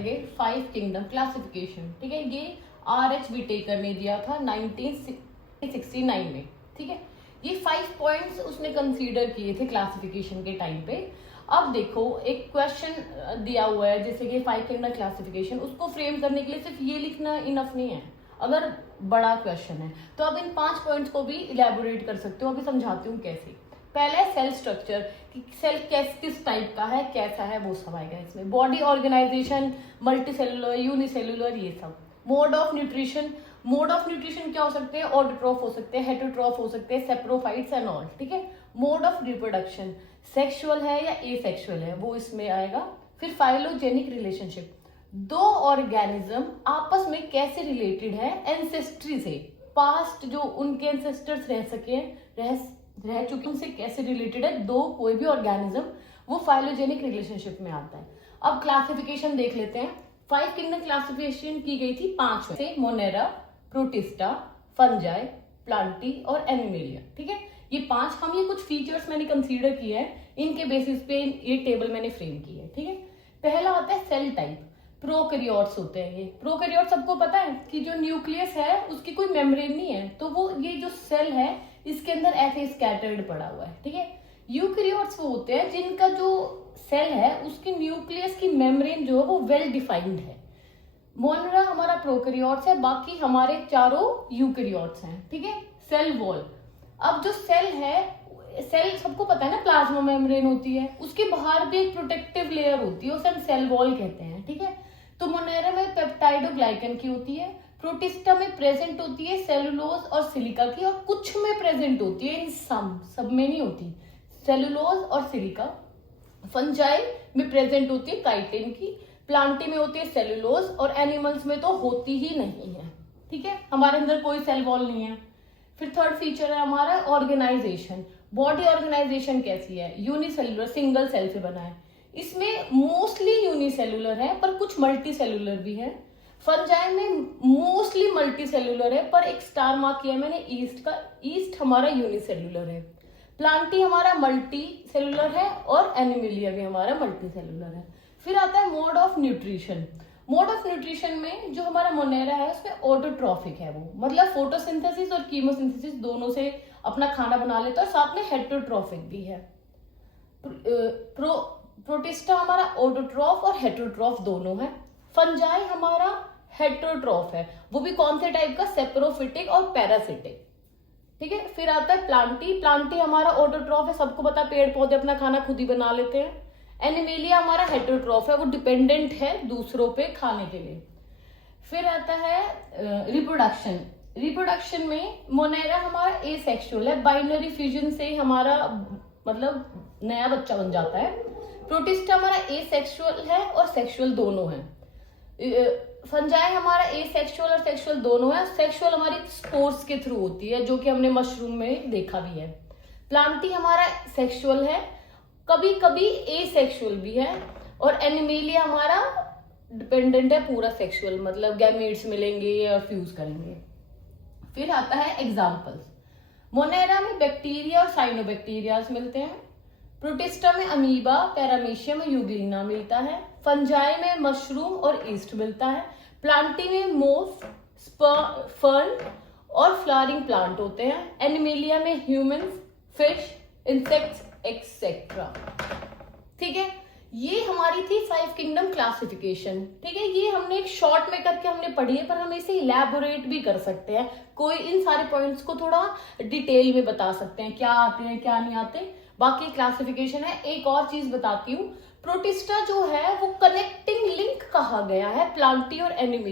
करेंगे 5 kingdom classification. ठीक है, ये RH विटेकर ने दिया था 1969 में। ठीक है, ये 5 पॉइंट्स उसने कंसीडर किए थे क्लासिफिकेशन के टाइम पे। अब देखो एक क्वेश्चन दिया हुआ है जैसे कि 5 किंगडम क्लासिफिकेशन, उसको फ्रेम करने के लिए सिर्फ ये लिखना इनफ नहीं है। अगर बड़ा क्वेश्चन है तो अब इन 5 पॉइंट्स को भी इलेबोरेट कर सकते हो। अभी समझाती हूँ कैसे। पहले सेल स्ट्रक्चर, कि सेल किस टाइप का है, कैसा है, वो सब आएगा इसमें। Body organization, multi cellular, unicellular, ये सब। Mode of nutrition, mode of nutrition क्या हो सकते हैं, ऑटोट्रॉफ हो सकते हैं, हेटरोट्रॉफ हो सकते हैं, सेप्रोफाइट्स एंड ऑल। ठीक है, मोड ऑफ रिप्रोडक्शन, सेक्सुअल है या एसेक्सुअल है, वो इसमें आएगा। फिर फाइलोजेनिक रिलेशनशिप, दो ऑर्गेनिज्म आपस में कैसे रिलेटेड है एंसेस्ट्री से, पास्ट जो उनके एंसेस्टर्स रह सके, रह चुके, उनसे कैसे रिलेटेड है दो कोई भी ऑर्गेनिज्म, वो फाइलोजेनिक रिलेशनशिप में आता है। अब क्लासिफिकेशन देख लेते हैं। 5 किंगडम क्लासिफिकेशन की गई थी 5 से, मोनेरा, प्रोटिस्टा, फंजाई, प्लांटी और एनिमेलिया। ठीक है, ये 5 हम ये कुछ फीचर्स मैंने कंसीडर किए हैं, इनके बेसिस पे ये टेबल मैंने फ्रेम की है। ठीक है, पहला आता है सेल टाइप। प्रोकैरियोट्स होते हैं ये। प्रोकैरियोट सबको पता है कि जो न्यूक्लियस है उसकी कोई मेम्ब्रेन नहीं है, तो वो ये जो सेल है इसके अंदर ऐसे स्कैटर्ड पड़ा हुआ है। ठीक है, यूकैरियोट्स वो होते हैं जिनका जो सेल है उसकी न्यूक्लियस की मेम्ब्रेन जो है वो वेल डिफाइंड है। मोनेरा हमारा प्रोकैरियोट्स है, बाकी हमारे चारों यूकैरियोट्स हैं। ठीक है, सेल वॉल। अब जो सेल है, सेल सबको पता है ना प्लाज्मा मेम्ब्रेन होती है, उसके बाहर भी एक प्रोटेक्टिव लेयर होती है, उसे हम सेल वॉल कहते हैं। ठीक है, तो मोनेरा में पेप्टाइडोग्लाइकन की होती है, प्रोटिस्टा में प्रेजेंट होती है सेलुलोज और सिलिका की, और कुछ में प्रेजेंट होती है, इन सब में नहीं होती, सेलुलोज और सिलिका। फंजाई में प्रेजेंट होती है काइटिन की, प्लांटी में होती है सेलुलोज, और एनिमल्स में तो होती ही नहीं है। ठीक है, हमारे अंदर कोई सेल वॉल नहीं है। फिर थर्ड फीचर है हमारा ऑर्गेनाइजेशन। बॉडी ऑर्गेनाइजेशन कैसी है, यूनिसेलुलर, सिंगल सेल से बना है। इसमें मोस्टली यूनिसेलुलर है पर कुछ मल्टी सेलुलर भी है। फंजाई में मोस्टली मल्टी सेलुलर है पर एक स्टार मार्क किया है मैंने ईस्ट का, ईस्ट हमारा यूनिसेलुलर है। प्लांटी हमारा मल्टी सेलुलर है और एनिमेलिया भी हमारा मल्टी सेलुलर है। फिर आता है mode of nutrition. Mode of nutrition में जो हमारा मोनेरा है उसमें ऑटोट्रॉफिक है, वो मतलब फोटोसिंथेसिस और कीमोसिंथेसिस दोनों से अपना खाना बना लेता है, और साथ में हेटरोट्रॉफिक भी है। प्रोटिस्टा हमारा ऑटोट्रॉफ और हेटरोट्रॉफ दोनों है। फंजाई हमारा हेटरोट्रॉफ है, वो भी कौन से टाइप का, सेप्रोफिटिक और पैरासिटिक। ठीक है, फिर आता है प्लांटी। प्लांटी हमारा ऑटोट्रॉफ है, सबको पता पेड़ पौधे अपना खाना खुद ही बना लेते हैं। एनिमेलिया हमारा हेटरोट्रॉफ है, वो डिपेंडेंट है दूसरों पे खाने के लिए। फिर आता है रिप्रोडक्शन। रिप्रोडक्शन में मोनेरा हमारा एसेक्सुअल है, बाइनरी फ्यूजन से हमारा मतलब नया बच्चा बन जाता है। प्रोटिस्टा हमारा एसेक्सुअल है और सेक्सुअल दोनों है। फंजाई हमारा एसेक्सुअल और सेक्सुअल दोनों है। सेक्सुअल हमारी स्पोर्स के थ्रू होती है, जो कि हमने मशरूम में देखा भी है। प्लांटी हमारा सेक्सुअल है, कभी कभी एसेक्सुअल भी है। और एनिमेलिया हमारा डिपेंडेंट है, पूरा सेक्सुअल, मतलब गैमेट्स मिलेंगे और फ्यूज करेंगे। फिर आता है एग्जाम्पल्स। मोनेरा में बैक्टीरिया और साइनोबैक्टीरियाज मिलते हैं। प्रोटिस्टा में अमीबा, पैरामीशियम और यूग्लिना मिलता है। फंजाई में मशरूम और ईस्ट मिलता है। प्लांटी में मोस, फर्न और फ्लावरिंग प्लांट होते हैं। एनिमेलिया में ह्यूमंस, फिश, इंसेक्ट्स एक्सेट्रा। ठीक है, ये हमारी थी 5 किंगडम क्लासिफिकेशन। ठीक है, ये हमने एक शॉर्ट में करके हमने पढ़ी है, पर हम इसे इलेबोरेट भी कर सकते हैं। कोई इन सारे पॉइंट्स को थोड़ा डिटेल में बता सकते हैं, क्या आते हैं क्या नहीं आते। बाकी क्लासिफिकेशन है। एक और चीज बताती हूँ, प्रोटिस्टा जो है वो कनेक्टिंग लिंक कहा गया है प्लांटी और एनिमेलिया।